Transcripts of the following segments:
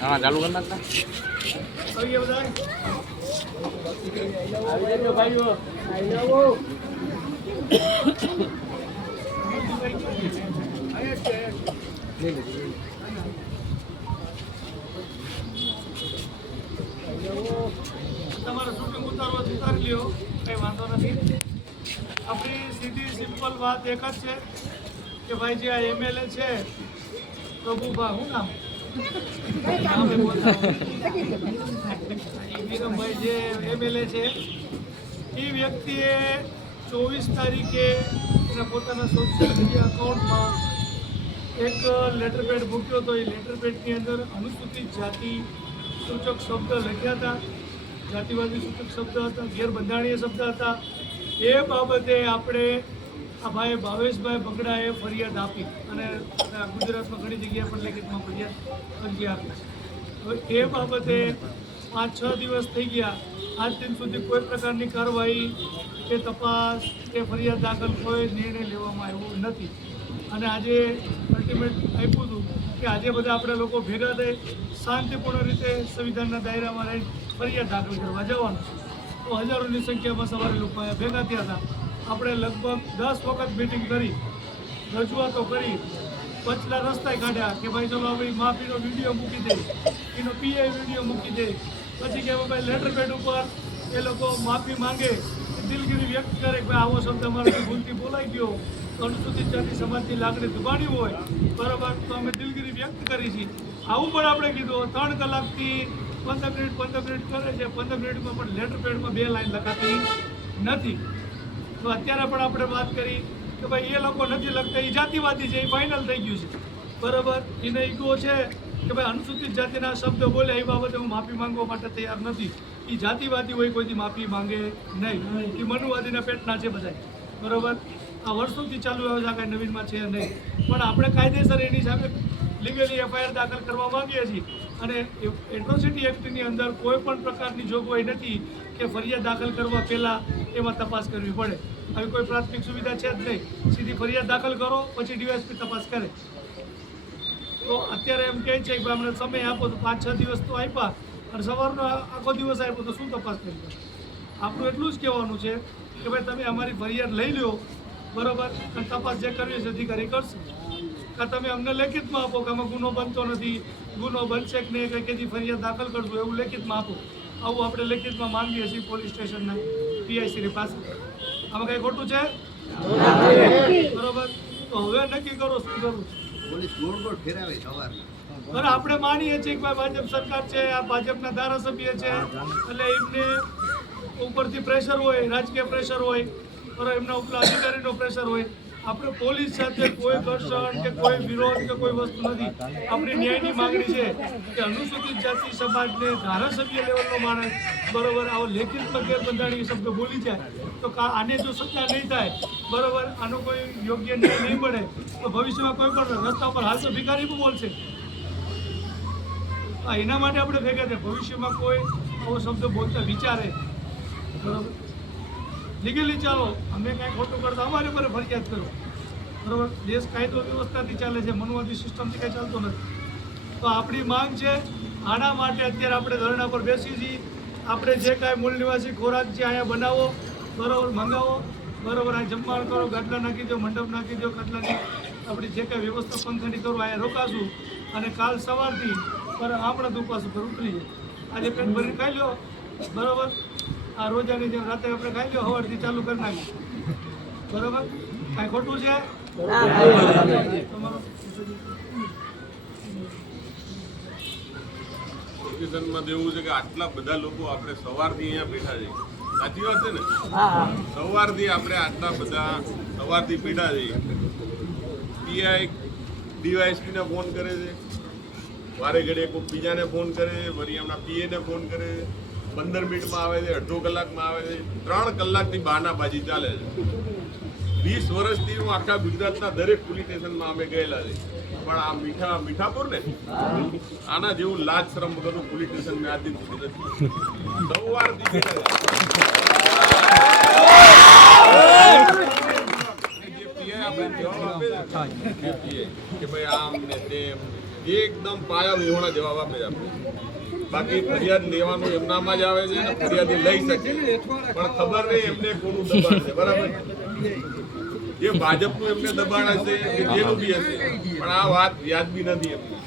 हाँ चालू करना था તમારે શૂટિંગ ઉતારવા ઉતારી લ્યો, કંઈ વાંધો નથી. આપણી સીધી સિમ્પલ વાત એક જ છે કે ભાઈ જે આ એમએલએ છે પ્રભુભા, શું નામ વિરમભાઈ, જે એમએલએ છે એ વ્યક્તિએ 24 તારીખે એના પોતાના સોશિયલ મીડિયા અકાઉન્ટમાં એક લેટર પેડ મૂક્યો હતો. એ લેટર પેડની અંદર અનુસૂચિત જાતિ સૂચક શબ્દ લખ્યા હતા, જાતિવાદી સૂચક શબ્દ હતા, ગેરબંધારણીય શબ્દ હતા. એ બાબતે આપણે આ ભાઈ ભાવેશભાઈ બગડાએ ફરિયાદ આપી અને ગુજરાતમાં ઘણી જગ્યાએ પણ લેખિતમાં ફરિયાદ અરજી આપી. હવે એ બાબતે 5-6 દિવસ થઈ ગયા, આજ દિન સુધી કોઈ પ્રકારની કાર્યવાહી કે તપાસ કે ફરિયાદ દાખલ કોઈ નિર્ણય લેવામાં આવ્યો નથી. અને આજે અલ્ટિમેટ આપ્યું હતું કે આજે બધા આપણે લોકો ભેગા થઈ શાંતિપૂર્ણ રીતે સંવિધાનના દાયરામાં રહી ફરિયાદ દાખલ કરવા જવાનું છે. તો હજારોની સંખ્યામાં સવારે લોકો ભેગા થયા હતા. આપણે લગભગ 10 વખત મિટિંગ કરી, રજૂઆતો કરી, પછલા રસ્તા કાઢ્યા કે ભાઈ ચલો ભાઈ માફીનો વિડીયો મૂકી દે, એનો પીઆઈ વિડીયો મૂકી દે. પછી કે ભાઈ લેટર પેડ ઉપર એ લોકો માફી માંગે, દિલગીરી વ્યક્ત કરે કે ભાઈ આવો શબ્દ અમારાથી ભૂલથી બોલાઈ ગયો, અનુસૂચિત જાતિ સમાજની લાગણી દુભાણી હોય, બરાબર, તો અમે દિલગીરી વ્યક્ત કરી છે. આવું પણ આપણે કીધું. 3 કલાકથી 15 મિનિટ કરે છે, 15 મિનિટમાં પણ લેટર પેડમાં 2 લાઈન લખાતી નથી. તો અત્યારે પણ આપણે વાત કરી કે ભાઈ એ લોકો નથી લખતા, એ જાતિવાદી છે, એ ફાઇનલ થઈ ગયું છે, બરાબર. એને ઈગો છે કે ભાઈ અનુસૂચિત જાતિના શબ્દ બોલે એ બાબતે હું માફી માંગવા માટે તૈયાર નથી. એ જાતિવાદી હોય કોઈથી માફી માંગે નહીં, એ મનુવાદીના પેટના છે બધા, બરાબર. આ વર્ષોથી ચાલુ આવે છે, આ કાંઈ નવીનમાં છે નહીં. પણ આપણે કાયદેસર એની સામે લીગલી એફઆઈઆર દાખલ કરવા માંગીએ છીએ. અને એટ્રોસિટી એક્ટની અંદર કોઈ પણ પ્રકારની જોગવાઈ નથી કે ફરિયાદ દાખલ કરવા પહેલાં એમાં તપાસ કરવી પડે. આવી કોઈ પ્રાથમિક સુવિધા છે જ નહીં. સીધી ફરિયાદ દાખલ કરો, પછી ડીવાયએસપી તપાસ કરે. તો અત્યારે એમ કહે છે કે અમને સમય આપો, તો 5-6 દિવસ તો આપ્યા અને સવારનો આખો દિવસ આપ્યો, તો શું તપાસ કરી? આપણું એટલું જ કહેવાનું છે કે ભાઈ તમે અમારી ફરિયાદ લઈ લો, બરાબર, અને તપાસ જે કરવી છે અધિકારી કરશે. કાં તમે અમને લેખિતમાં આપો કે આમાં ગુનો બનતો નથી, ગુનો બનશે કે નહીં, કંઈથી ફરિયાદ દાખલ કરજો, એવું લેખિતમાં આપો. આવું આપણે લેખિતમાં માંગીએ છીએ પોલીસ સ્ટેશનના પીઆઈસીની પાસે. આમાં કંઈ ખોટું છે? બરાબર. તો હવે નક્કી કરો શું કરવું. પોલીસ ગોળ ગોળ ફેરાવે સવારના. બરાબર, આપણે માનીએ છીએ કે ભાઈ ભાજપ સરકાર છે, આ ભાજપના ધારાસભ્ય છે, એટલે એમને ઉપરથી પ્રેશર હોય, રાજકીય પ્રેશર હોય, બરાબર, એમના ઉપલા અધિકારીનો પ્રેશર હોય. આપણે પોલીસ સાથે કોઈ ઘર્ષણ કે કોઈ વિરોધ કે કોઈ વસ્તુ નથી. આપણી ન્યાયની માગણી છે કે અનુસૂચિત જાતિ સમાજને ધારાસભ્ય લેવલનો માણસ, બરાબર, આવો લેખિતમાં ગેરબંધારણીય શબ્દ બોલી જાય તો આને જો સત્તા નહીં થાય, બરાબર, આનો કોઈ યોગ્ય ન્યાય નહીં મળે, તો ભવિષ્યમાં કોઈ પણ રસ્તા પર હાલતો ભિખારી પણ બોલશે. એના માટે આપણે ભેગા થયા. ભવિષ્યમાં કોઈ આવો શબ્દ બોલતા વિચારે, બરાબર, લીગલી ચાલો, અમે કાંઈ ખોટું કરતા અમારી પર ફરિયાદ કરો, બરાબર. દેશ કાયદો વ્યવસ્થાથી ચાલે છે, મનવાદી સિસ્ટમથી કાંઈ ચાલતો નથી. તો આપણી માંગ છે આના માટે અત્યારે આપણે ધરણા પર બેસી છીએ. આપણે જે કાંઈ મૂળ નિવાસી ખોરાક છે અહીંયા બનાવો, બરાબર, મંગાવો, બરાબર, આ જમવાનું કરો, ગાટલા નાખી દો, મંડપ નાખી દો, ગાટલાની આપણી જે કાંઈ વ્યવસ્થા પંખાની કરો, અહીંયા રોકાશું. અને કાલ સવારથી આપણા ઉપવાસ ઉપર ઉતરી જાય. આજે પેટ ભરીને ખાઈ લો, બરાબર, આ રોજાની જેમ રાતે આપણે ખાઈ લો, સવારથી ચાલુ કરી નાખી, બરાબર. કાંઈ ખોટું છે? માં દેવું છે કે આટલા બધા લોકો આપણે સવારથી અહીંયા બેઠા છે, સાચી વાત છે ને? સવારથી આપણે આટલા બધા સવારથી બેઠા છે. પીઆઈ ડીવાયએસપીને ફોન કરે છે, વારે ઘડીએ કોઈ બીજાને ફોન કરે, વળી હમણાં પીએને ફોન કરે, 15 મિનિટમાં આવે છે, અડધો કલાકમાં આવે છે, 3 કલાકથી બહાનાબાજી ચાલે છે. 20 વર્ષથી હું આખા ગુજરાતના દરેક પોલીસ સ્ટેશનમાં અમે ગયેલા છે, પણ આ મીઠાપુર ને આના જેવું લાજ શરમ વગરનું પોલીસ સ્ટેશન મેં આજ સુધી નથી. સવારથી જે પીઆઈ આપણે જવાબ આપે છે કે ભાઈ આમ ને તેમ એકદમ પાયા વિહોણા જવાબ આપે છે આપણે. બાકી ફરિયાદ લેવાનું એમનામાં જ આવે છે ને ફરિયાદી લઈ શકે પણ ખબર નહીં એમને કોનું દબાણ છે. બરાબર, એ ભાજપનું એમને દબાણ હશે કે જેનું બી હશે પણ આ વાત વ્યાજબી નથી એમની.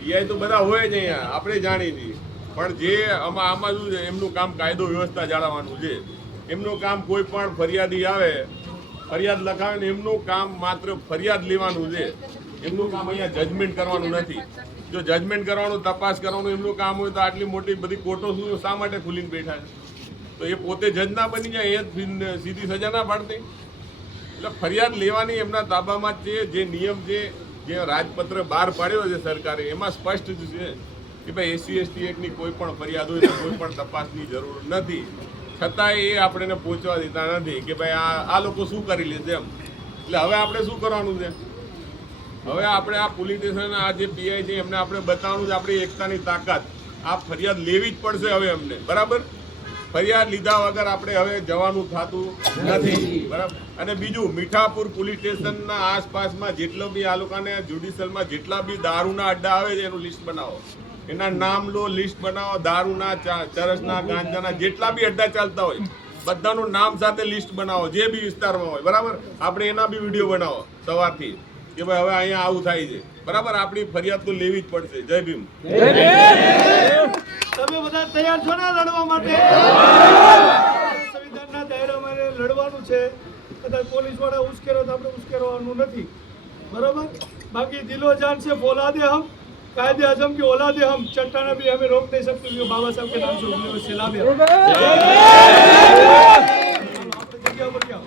પીઆઈ તો બધા હોય જ અહીંયા, આપણે જાણી છીએ પણ જે આમાં શું છે એમનું કામ કાયદો વ્યવસ્થા જાળવવાનું છે. એમનું કામ કોઈ પણ ફરિયાદી આવે ફરિયાદ લખાવે ને એમનું કામ માત્ર ફરિયાદ લેવાનું છે. એમનું કામ અહીંયા જજમેન્ટ કરવાનું નથી. જો જજમેન્ટ કરવાનું તપાસ કરવાનું એમનું કામ હોય તો આટલી મોટી બધી કોર્ટો શું શા માટે ખુલીને બેઠા છે? તો એ પોતે જજ ના બની જાય, એ સીધી સજા ના પાડતી. એટલે ફરિયાદ લેવાની એમના તાબામાં જ છે. જે નિયમ છે, જે રાજપત્ર બહાર પાડ્યો છે સરકારે, એમાં સ્પષ્ટ જ છે કે ભાઈ SC/ST એક્ટની કોઈ પણ ફરિયાદ હોય તો કોઈ પણ તપાસની જરૂર નથી. છતાંય એ આપણને પહોંચવા દેતા નથી કે ભાઈ આ લોકો શું કરી લેશે એમ. એટલે હવે આપણે શું કરવાનું છે? હવે આપણે આ પોલીસ સ્ટેશન આ જે પીઆઈ છે એમને આપણે બતાવવાનું છે આપણી એકતાની તાકાત. આ ફરિયાદ લેવી જ પડશે હવે અમને. બરાબર, ફરિયાદ લીધા વગર આપણે હવે જવાનું થતું નથી. બરાબર. અને બીજું, મીઠાપુર પોલીસ સ્ટેશનના આસપાસમાં જેટલો બી આ લોકોને જ્યુડિશિયલમાં જેટલા બી દારૂના અડ્ડા આવે છે એનું લિસ્ટ બનાવો, એના નામ લો, લિસ્ટ બનાવો. દારૂના, ચરસના, ગાંજાના જેટલા બી અડ્ડા ચાલતા હોય બધાનું નામ સાથે લિસ્ટ બનાવો, જે બી વિસ્તારમાં હોય. બરાબર, આપણે એના બી વિડીયો બનાવો સવારથી કે ભાઈ હવે અહીંયા આવું થાય છે. બરાબર, આપણી ફરિયાદ તો લેવી જ પડશે. જય ભીમ. તમે બધા તૈયાર છો ને લડવા માટે? સંવિધાનના દાયરામાં લડવાનું છે. કદાચ પોલીસ વાળા ઉશ્કેરો તો આપણે ઉશ્કેરવાનું નથી. બરાબર, બાકી દિલો જાન છે ફौलादे हम, कायदे आजम की औलादे हम, चट्टाना भी हमें रोक नहीं सकती. जो बाबा साहब के नाम से उगले हुए सैलाब है. आप जगह पर क्या